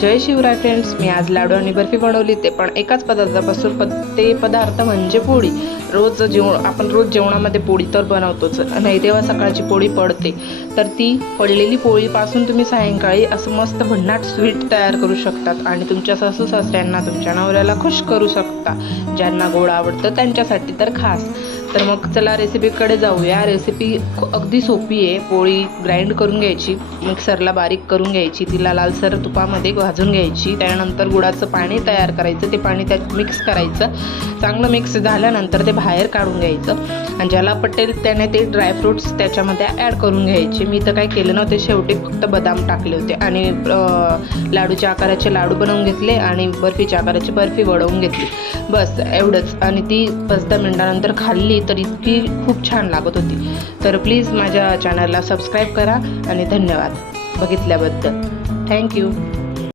जय Shivray friends, मी आज लाडू आणि बर्फी बनवली, ते पण एकाच पदार्थापासून. ते पदार्थ म्हणजे पोळी. आपण रोज जेवणामध्ये पोळी तर बनवतोच, नाही तेव्हा सकाळची पोळी पडते. तर ती पडलेली पोळीपासून तुम्ही सायंकाळी असं मस्त भन्नाट स्वीट तयार करू शकतात आणि तुमच्या सासू सासऱ्यांना, तुमच्या नवऱ्याला खुश करू शकता. ज्यांना गोड आवडतं त्यांच्यासाठी तर खास. तर मग चला रेसिपीकडे जाऊया. रेसिपी अगदी सोपी आहे. पोळी ग्राइंड करून घ्यायची, मिक्सरला बारीक करून घ्यायची, तिला लालसर तुपामध्ये भाजून घ्यायची. त्यानंतर गुळाचं पाणी तयार करायचं, ते पाणी त्यात मिक्स करायचं. चांगलं मिक्स झाल्यानंतर ते बाहेर काढून घ्यायचं आणि ज्याला पटेल त्याने ते ड्रायफ्रूट्स त्याच्यामध्ये ॲड करून घ्यायचे. मी तर काय केलं नव्हते, शेवटी फक्त बदाम टाकले होते आणि लाडूच्या आकाराचे लाडू बनवून घेतले आणि बर्फीच्या आकाराची बर्फी बनवून घेतली. बस एवढंच. आणि ती 5-10 मिनिटानंतर खाल्ली तर इतकी खूप छान लागत होती. तर प्लीज माझ्या चॅनलला सबस्क्राईब करा आणि धन्यवाद बघितल्याबद्दल. थँक्यू.